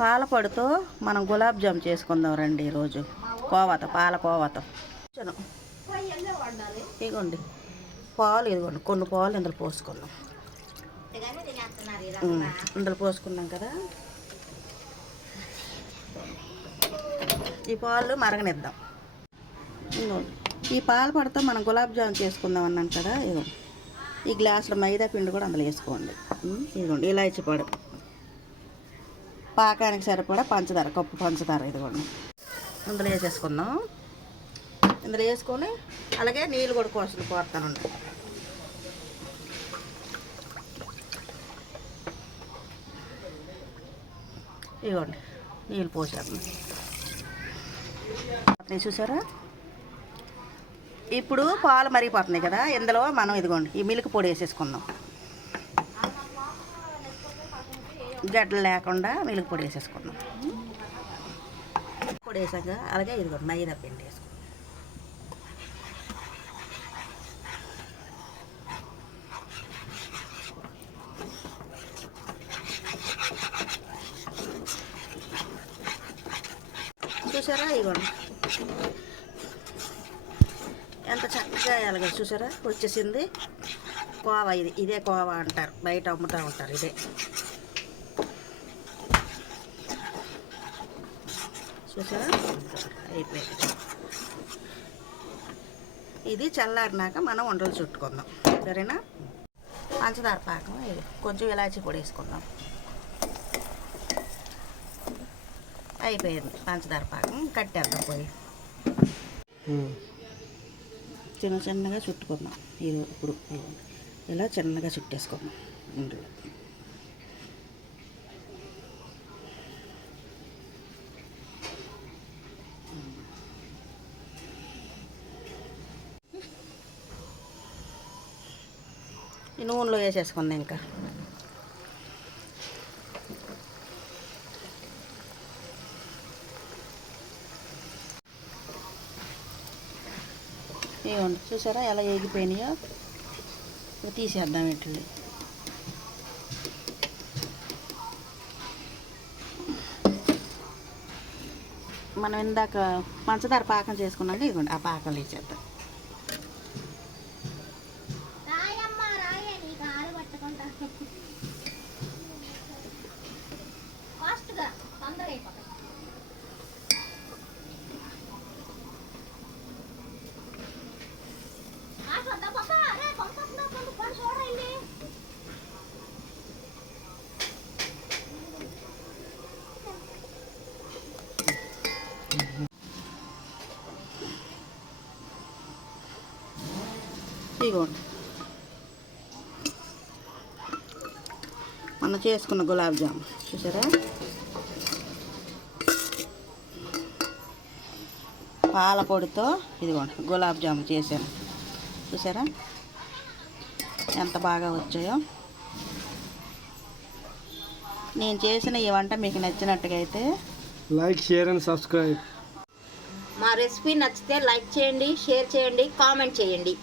పాలపొడితో మనం గులాబ్ జామ్ చేసుకుందాం రండి ఈరోజు. కోవాత పాల కోవాత. ఇదిగోండి పాలు ఇదిగోండి. కొన్ని పాలు ఇందులో పోసుకుందాం. ఇందులో పోసుకున్నాం కదా. ఈ పాలు మరగనిద్దాం. ఈ పాల పొడితో మనం గులాబ్ జామ్ చేసుకుందాం అన్నాం కదా ఇదిగో ఈ గ్లాసులో మైదా పిండి కూడా అందులో వేసుకోండి. ఇదిగోండి ఇలాచి పొడి. పాకానికి సరిపడా పంచదార కప్పు పంచదార ఇదిగోండి. ఇందులో వేసేసుకుందాం. ఇందులో వేసుకొని అలాగే నీళ్ళు కూడా కోసం కోరుతానండి ఇవ్వండి నీళ్ళు పోసాను చూసారా? ఇప్పుడు పాలు మరిగిపోతున్నాయి కదా ఇందులో మనం ఇదిగోండి ఈ మిల్క్ పొడి వేసేసుకుందాం. గడ్డలు లేకుండా మిల్క్ పొడి వేసేసుకున్నాం పొడి వేసాక అలాగే ఇదిగో మైదా పిండి వేసుకున్నాం చూసారా ఇవ్వండి ఎంత చక్కగా ఎలాగ చూసారా? వచ్చేసింది కోవా ఇది. ఇదే కోవా అంటారు. బయట అమ్ముతూ ఉంటారు ఇదే. చూసారా? అయిపోయింది ఇది చల్లారినాక మనం వంటలు చుట్టుకుందాం. సరేనా? పంచదార పాకం ఇది కొంచెం ఇలాచి పొడి వేసుకుందాం. అయిపోయింది పంచదార పాకం కట్టేద్దాం పోయి చిన్న చిన్నగా చుట్టుకుందాం. ఇది ఇప్పుడు. ఇలా చిన్నగా చుట్టేసుకుందాం. ఇందులో. ఈ నూనెలో వేసేసుకుందాం ఇంకా. ఇవ్వండి చూసారా ఎలా ఎగిపోయినాయో ఇప్పుడు తీసేద్దాం వీటిని. మనం ఇందాక పంచదార పాకం చేసుకున్నాక ఇదిగోండి ఆ పాకం ఇచ్చేద్దాం ఇదిగోండి మనం చేసుకున్న గులాబ్ జామ్ చూసారా? పాల పొడితో ఇదిగోండి గులాబ్ జామ్ చేశాను. చూసారా? ఎంత బాగా వచ్చాయో. నేను చేసిన ఈ వంట మీకు నచ్చినట్టుగా అయితే లైక్ షేర్ అండ్ సబ్స్క్రైబ్. మా రెసిపీ నచ్చితే లైక్ చేయండి షేర్ చేయండి కామెంట్ చేయండి.